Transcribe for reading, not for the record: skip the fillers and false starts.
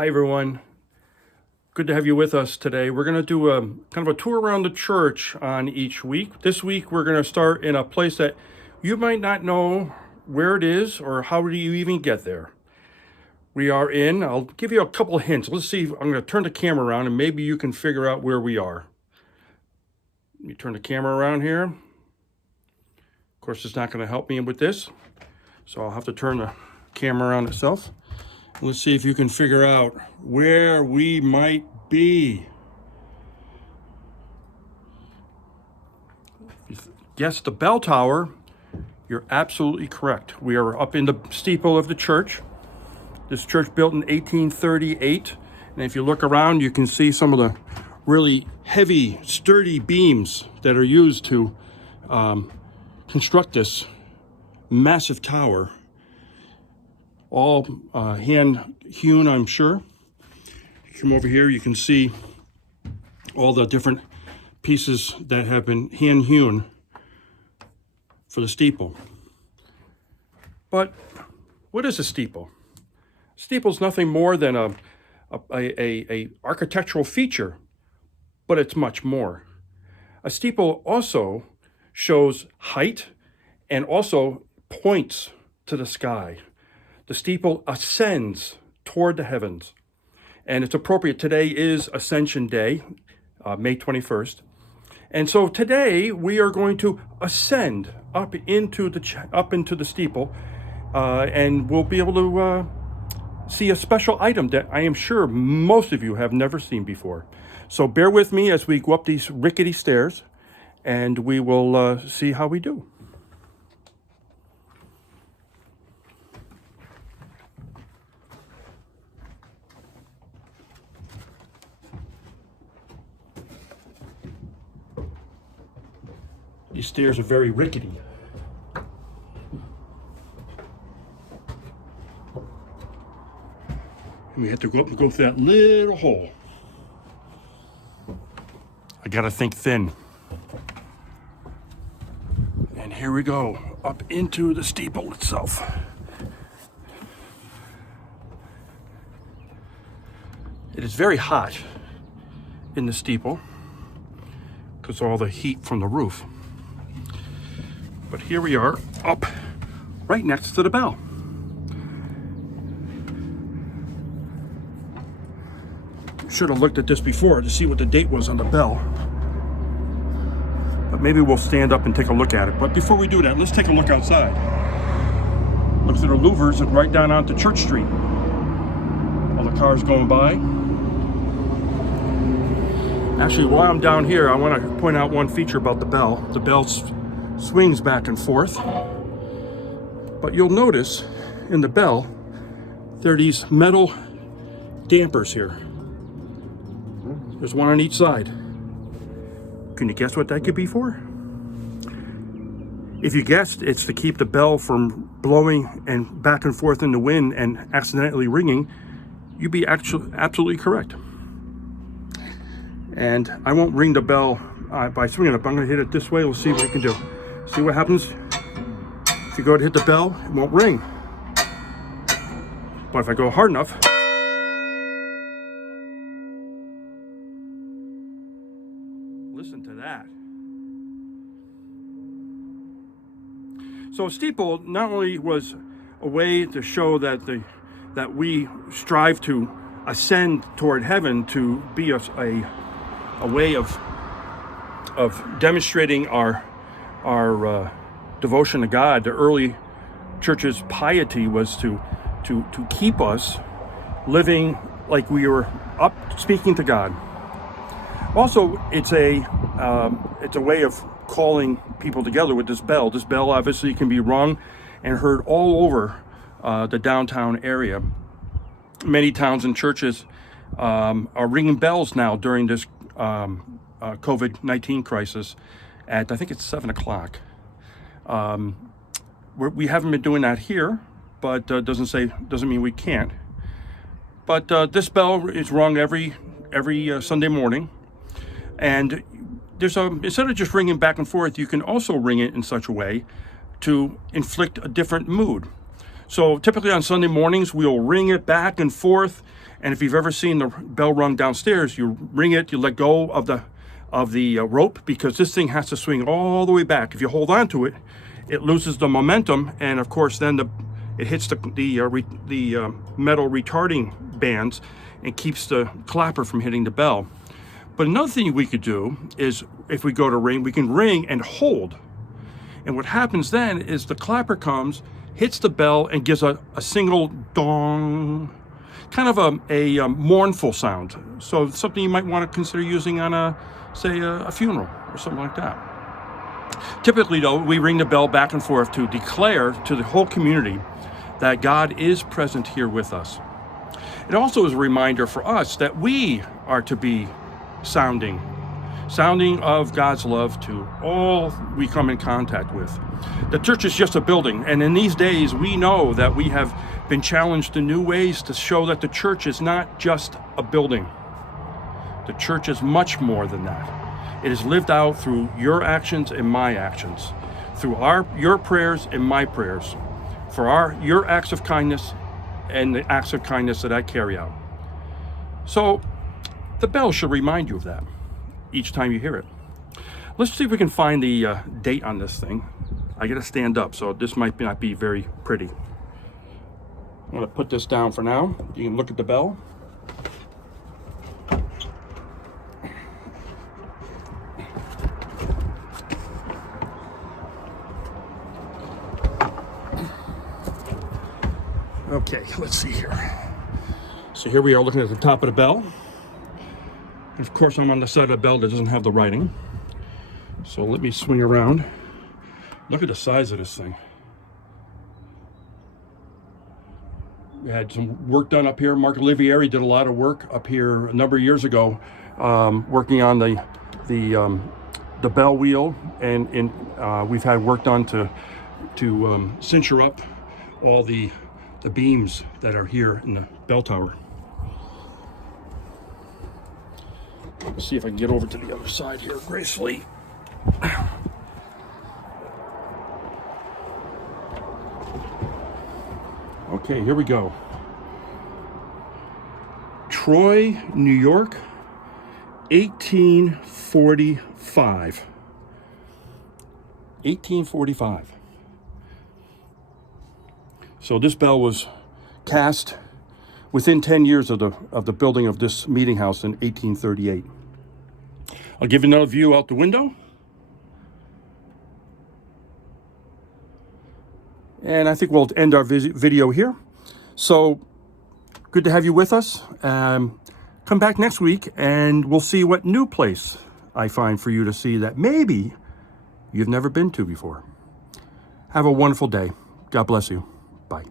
Hi, everyone. Good to have you with us today. We're going to do a kind of a tour around the church on each week. This week, we're going to start in a place that you might not know where it is or how do you even get there. I'll give you a couple of hints. Let's see, I'm going to turn the camera around and maybe you can figure out where we are. Let me turn the camera around here. Of course, it's not going to help me with this, so I'll have to turn the camera around itself. Let's see if you can figure out where we might be. If you guessed the bell tower, you're absolutely correct. We are up in the steeple of the church. This church built in 1838. And if you look around, you can see some of the really heavy, sturdy beams that are used to construct this massive tower. All hand hewn, I'm sure. Come over here, you can see all the different pieces that have been hand hewn for the steeple. But what is a steeple? Steeple is nothing more than a architectural feature, but it's much more. A steeple also shows height and also points to the sky. The steeple ascends toward the heavens, and it's appropriate. Today is Ascension Day, May 21st. And so today we are going to ascend up into the steeple, and we'll be able to see a special item that I am sure most of you have never seen before. So bear with me as we go up these rickety stairs, and we will see how we do. These stairs are very rickety. And we have to go up and go through that little hole. I gotta think thin. And here we go, up into the steeple itself. It is very hot in the steeple because of all the heat from the roof. But here we are, up right next to the bell. Should have looked at this before to see what the date was on the bell. But maybe we'll stand up and take a look at it. But before we do that, let's take a look outside. Looks at the louvers and right down onto Church Street. All the cars going by. Actually, while I'm down here, I want to point out one feature about the bell. The bell swings back and forth, but you'll notice in the bell there are these metal dampers here. There's one on each side. Can you guess what that could be for? If you guessed, it's to keep the bell from blowing and back and forth in the wind and accidentally ringing. You'd be absolutely correct. And I won't ring the bell by swinging it up. I'm going to hit it this way. We'll see what we can do. See what happens? If you go to hit the bell, it won't ring. But if I go hard enough, listen to that. So a steeple not only was a way to show that we strive to ascend toward heaven, to be a way of demonstrating our devotion to God. The early church's piety was to keep us living like we were up speaking to God. Also, it's a way of calling people together with this bell. This bell obviously can be rung and heard all over the downtown area. Many towns and churches are ringing bells now during this COVID-19 crisis at, I think it's 7 o'clock. We haven't been doing that here, but doesn't mean we can't. But this bell is rung every Sunday morning, and instead of just ringing back and forth, you can also ring it in such a way to inflict a different mood. So typically on Sunday mornings, we'll ring it back and forth. And if you've ever seen the bell rung downstairs, you ring it, you let go of the rope, because this thing has to swing all the way back. If you hold on to it, it loses the momentum, and of course then it hits the metal retarding bands and keeps the clapper from hitting the bell. But another thing we could do is, if we go to ring, we can ring and hold. And what happens then is the clapper comes, hits the bell, and gives a single dong, kind of a mournful sound. So it's something you might want to consider using on a funeral or something like that. Typically, though, we ring the bell back and forth to declare to the whole community that God is present here with us. It also is a reminder for us that we are to be sounding of God's love to all we come in contact with. The church is just a building, and in these days we know that we have been challenged in new ways to show that the church is not just a building. The church is much more than that. It is lived out through your actions and my actions, through your prayers and my prayers, for your acts of kindness and the acts of kindness that I carry out. So the bell should remind you of that each time you hear it. Let's see if we can find the date on this thing. I gotta stand up, so this might not be very pretty. I'm gonna put this down for now. You can look at the bell. Okay, let's see here. So here we are looking at the top of the bell. And of course, I'm on the side of the bell that doesn't have the writing. So let me swing around. Look at the size of this thing. We had some work done up here. Mark Olivieri did a lot of work up here a number of years ago, working on the bell wheel, and we've had work done to cincher up all the beams that are here in the bell tower. Let's see if I can get over to the other side here gracefully. Okay, here we go. Troy, New York, 1845. 1845. So this bell was cast within 10 years of the building of this meeting house in 1838. I'll give you another view out the window. And I think we'll end our video here. So good to have you with us. Come back next week and we'll see what new place I find for you to see that maybe you've never been to before. Have a wonderful day. God bless you. Bye.